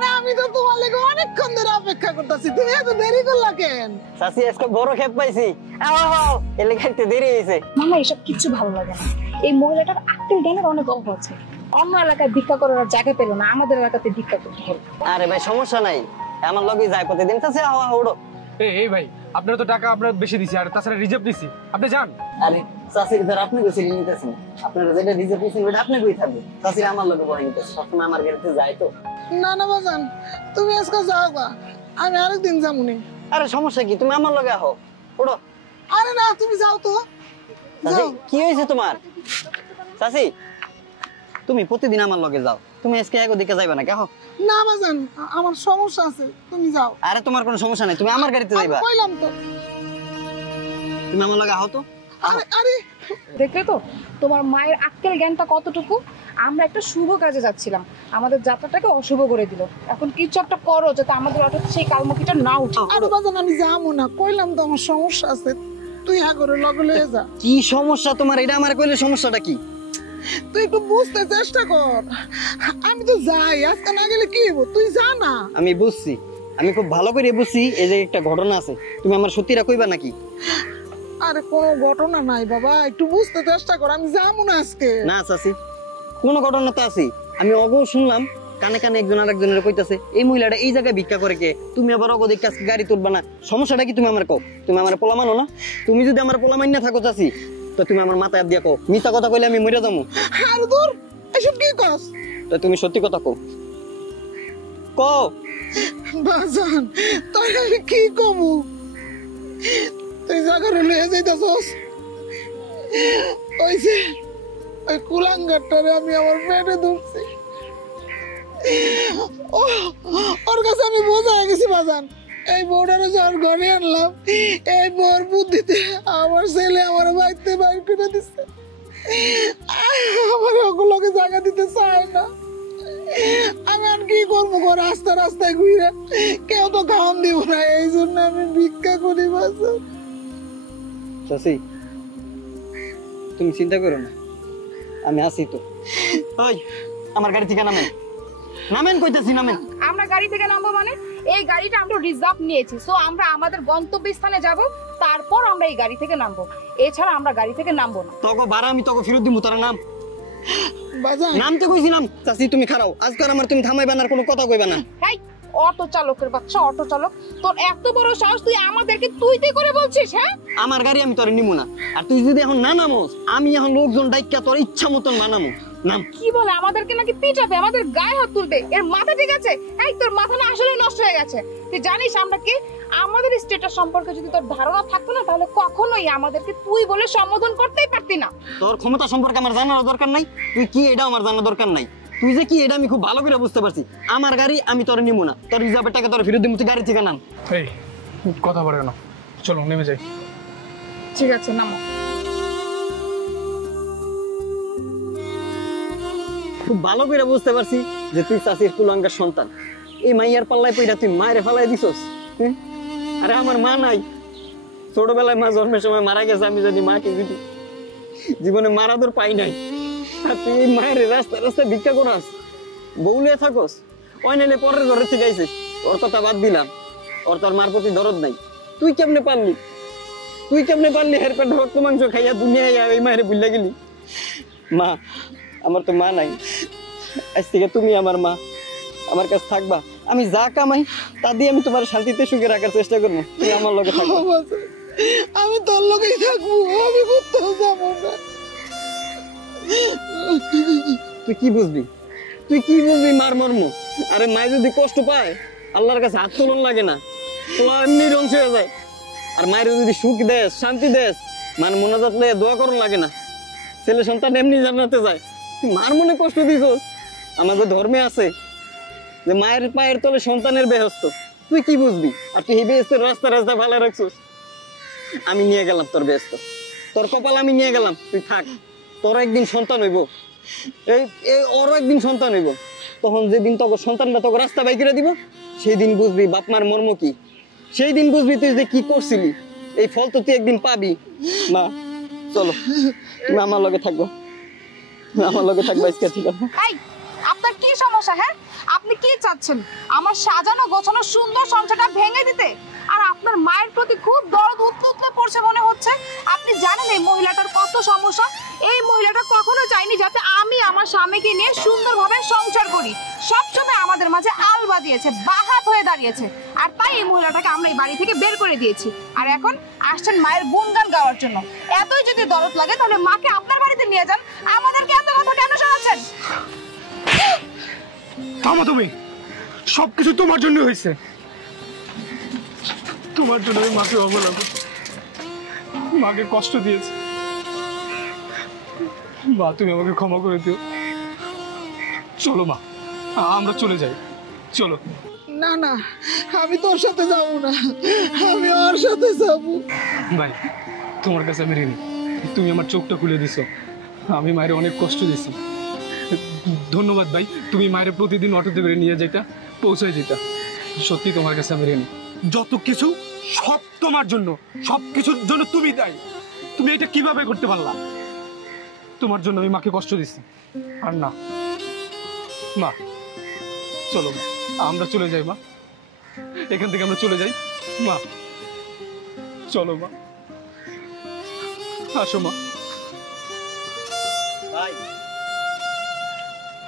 আরে আমি তো তোমার লাগি অনেকক্ষণ ধরে অপেক্ষা করতেছি, তুমি এত দেরি করলা কেন? চাচি আজকে বড় খেপ পাইছি, এলে খাইতে দেরি হয়েছে। মামা এসব কিছু ভালো লাগে না, এই মহিলাটার আক্কেল জ্ঞানের অনেক অভাব আছে। অন্য এলাকায় ভিক্ষা করার জায়গা পেল না, আমাদের এলাকাতে ভিক্ষা করতে হলো। আরে ভাই সমস্যা নাই, আমার লগে যায় প্রতিদিন। চাচি উড়ো। এই ভাই আপনারা তো টাকা আপনারা বেশি দিছি, আর তাছাড়া রিজার্ভ দিছি, আপনি যান। আরে চাচির ধর আপনি কইছেন নিতেছেন, আপনারা যেটা রিজার্ভ দিয়েছেন ওটা আপনি কই থাকবে। চাচির আমার লগে বড় নিতেছে, সবসময় আমার গাড়িতে যায় তো। না না বাজান, তুমি আজকে যাও গা, আমি আরেকদিন যামুনি। আরে সমস্যা কি, তুমি আমার লগে আহো, উড়ো। আরে না তুমি যাও তো। চাচি কি হয়েছে তোমার? চাচি তুমি প্রতিদিন আমার লগে যাও, তুমি আজকে এক দিকে যাইবা না কেন? না বাজান, আমার সমস্যা আছে, তুমি যাও। আরে তোমার কোনো সমস্যা নাই, তুমি আমার গাড়িতে যাইবা। কইলাম তো, তুমি আমার লগে আহো তো। আরে আরে দেখলে তো তোমার মায়ের আক্কেল জ্ঞানটা কতটুকু। আমরা একটা শুভ কাজে যাচ্ছিলাম, আমাদের যাত্রাটাকে অশুভ করে দিল। এখন কিছু একটা করো যাতে আমাদের অটোতে সেই কালমুখিটা না উঠে। আরে বাজান আমি যাবো না, কইলাম তো আমার সমস্যা আছে, তুই করে লগে লয়ে যা। কি সমস্যা তোমার? এটা আমার কইলে সমস্যাটা কি? তুই একটু বুঝতে চেষ্টা কর। আমি তো যাই, আজকে না গেলে কি হবো, তুই যা না। আমি বুঝছি, আমি খুব ভালো করে বুঝছি এই যে একটা ঘটনা আছে, তুমি আমার সত্যিটা কইবা নাকি? আরে কোনো ঘটনা নাই বাবা, একটু বুঝতে চেষ্টা কর, আমি যাবো না আজকে। না চাচি, কোন ঘটনা তো আছে, আমি অগো শুনলাম কানে কানে একজন আরেকজনের কইতাছে এই মহিলাটা এই জায়গায় ভিক্ষা করে কে, তুমি আবার অগো দেখে আজকে গাড়ি তুলবা না। সমস্যাটা কি তুমি আমার কও? তুমি আমার পোলা মানো না? তুমি যদি আমার পোলা মাইনা থাকো চাচি, তো তুমি আমার মাথায় দিয়া কও, মিথ্যা কথা কইলে আমি মরে যাবো। আরে দূর, এসব কি কস? তো তুমি সত্যি কথা কও, কও। বাজান তোর আমি কি কমু, তুই জায়গায় লয়ে যাইতাছস, ওই যে ওই কুলাঙ্গারটারে আমি আমার পেটে ধরছি, ওর কাছে আমি বোঝা হয়ে গেছি বাজান। এই বউটারে যখন ঘরে আনলাম, এই বউর বুদ্ধিতে আমার ছেলে আমার বাড়িতে বাইর করে দিচ্ছে, আমার ওগুলোকে জায়গা দিতে চায় না। আমি আর কি করবো, রাস্তা রাস্তায় ঘুরে, কেউ তো খাওয়ান দিব না, এই জন্য আমি ভিক্ষা করি বাজান। চাচি তুমি চিন্তা করো না, আমি আছি তো। ওই আমার গাড়ি থেকে নামেন, নামেন কইতাছি নামেন। আমরা গাড়ি থেকে নামবো মানে? এই গাড়িটা আমরা রিজার্ভ নিয়েছি, সো আমরা আমাদের গন্তব্যস্থানে যাব, তারপর আমরা এই গাড়ি থেকে নামবো। এছাড়া আমরা গাড়ি থেকে নামবো না। তোকে ভাড়া আমি তোকে ফেরত দিব, তোর নাম বাজান নামতে কইছিলাম। চাচি তুমি খারাও, আজকে আমার তুমি থামাইবা না, আর কোনো কথা কইবা না। এই অটো চালকের বাচ্চা, অটো চালক, তোর এত বড় সাহস, তুই আমাদেরকে তুই করে বলছিস? হ্যাঁ, আমার গাড়ি আমি তোর নিমু না, আর তুই যদি এখন না নামোস, আমি এখন লোকজন ডাইকা তোর ইচ্ছা মতন বানামু। নাম। কি বলে, আমাদেরকে নাকি পিটাবে, আমাদের গায়ে হাত তুলবে? এর মাথা ঠিক আছে? এই তোর মাথা না আসলে নষ্ট হয়ে গেছে। তুই জানিস আমরা কি? আমাদের স্টেটাস সম্পর্কে যদি তোর ধারণা থাকতো না, তাহলে কখনোই আমাদেরকে তুই বলে সম্বোধন করতেই পারতি না। তোর ক্ষমতা সম্পর্কে আমার জানার দরকার নাই, তুই কি এটা আমার জানার দরকার নাই। তুই যে কি এটা আমি খুব ভালো করে বুঝতে পারছি। আমার গাড়ি আমি তোর নিমু না, তোর রিজার্ভের টাকা তোর ফেরত দিব, তুই গাড়ি থেকে নাম। এই কথা বলে না, চলো নেমে যাই। ঠিক আছে নামো। খুব ভালো করে বুঝতে পারছি যে তুই চাচির কুলাঙ্গার সন্তান। এই মাইয়ার পাল্লায় পইরা তুই মায়ের ফালাই দিছস। আরে আমার মা নাই, ছোটবেলায় মা জন্মের সময় মারা গেছে, আমি যদি মাকে যদি জীবনে মারাদর পাই নাই, আর তুই এই মায়ের রাস্তায় রাস্তায় ভিক্ষা করাস, বউলিয়ে থাকস। ওই নাইলে পরের ঘরের থেকে আইছিস, ওর কথা বাদ দিলাম, ওর তোর মার প্রতি দরদ নাই। তুই কেমনে পারলি, তুই কেমনে পারলি হের পেট রক্ত মাংস খাইয়া দুনিয়ায় এই মায়ের ভুলে গেলি? মা, আমার তো মা নাই, আজ থেকে তুমি আমার মা, আমার কাছে থাকবা। আমি যা কামাই তা দিয়ে আমি তোমার শান্তিতে সুখে রাখার চেষ্টা করবো, তুমি আমার লগে থাকবা। আমি তোর লগেই থাকবো, আমি কোথাও যাবো না। তুই কি বুঝবি, তুই কি বুঝবি মার মর্ম? আরে মায় যদি কষ্ট পায়, আল্লাহর কাছে হাত তুলন লাগে না, তোলা এমনি ধ্বংস হয়ে যায়। আর মায়ের যদি সুখ দেশ, শান্তি দেশ, মানে মোনাজাত লয়ে দোয়া করন লাগে না, ছেলে সন্তান এমনি জান্নাতে যায়। তুই মার মনে কষ্ট দিছ। আমাদের ধর্মে আছে যে মায়ের পায়ের তলে সন্তানের বেহস্ত। তুই কি বুঝবি? আর তুই এই বেহস্তের রাস্তা রাস্তা ভালো রাখছিস। আমি নিয়ে গেলাম তোর বেহস্ত, তোর কপাল আমি নিয়ে গেলাম, তুই থাক। তোর একদিন সন্তান হইব, এই ওরও একদিন সন্তান হইব। তখন যেদিন তোর সন্তানটা তোকে রাস্তা বাই করে দিব, সেই দিন বুঝবি বাপ মার মর্ম কি। সেই দিন বুঝবি তুই যে কি করছিলি। এই ফল তো তুই একদিন পাবি। মা চলো, তুমি আমার লগে থাকবো, আমার লগে থাকবো আজকে। ঠিক আছে? আপনার কি সমস্যা? হ্যাঁ, আপনি কি চাচ্ছেন? আমার সাজানো গোছানো সুন্দর সংসারটা ভেঙে দিতে? আর আপনার মায়ের প্রতি খুব দরদ উতলে পড়ছে মনে হচ্ছে। আপনি জানেন এই মহিলাটার কত সমস্যা? এই মহিলাটা কখনো চাইনি যাতে আমি আমার স্বামীকে নিয়ে সুন্দরভাবে সংসার করি। সবসময় আমাদের মাঝে আল বাজিয়েছে, বাহাত হয়ে দাঁড়িয়েছে। আর তাই এই মহিলাটাকে আমরা এই বাড়ি থেকে বের করে দিয়েছি। আর এখন আসছেন মায়ের গুণগান গাওয়ার জন্য। এতই যদি দরদ লাগে তাহলে মাকে আপনার বাড়িতে নিয়ে যান। আমাদেরকে এত কথা কেন শোনাচ্ছেন? থামো তুমি, সবকিছু তোমার জন্য হয়েছে। তোমার জন্য আমি মাকে অবহেলা করছি, মাকে কষ্ট দিয়েছি। মা তুমি আমাকে ক্ষমা করে দিও। চলো মা, আমরা চলে যাই, চলো। না না, আমি তোর সাথে যাবো না, আমি ওর সাথে যাবো। ভাই, তোমার কাছে আমি ঋণী। তুমি আমার চোখটা খুলে দিছো, আমি মায়ের অনেক কষ্ট দিছি। ধন্যবাদ ভাই, তুমি মায়ের প্রতিদিন অটোতে করে নিয়ে যেটা, পৌঁছায় যেটা। সত্যি তোমার কাছে আমি ঋণী। যত কিছু সব তোমার জন্য, সব কিছুর জন্য তুমি দায়ী। তুমি এটা কিভাবে করতে পারলা? তোমার জন্য আমি মাকে কষ্ট দিছি। আর না মা, চলো মা, আমরা চলে যাই মা, এখান থেকে আমরা চলে যাই। মা চলো মা, আসো মা। ভাই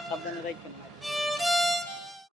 সাবধানে রাখবেন।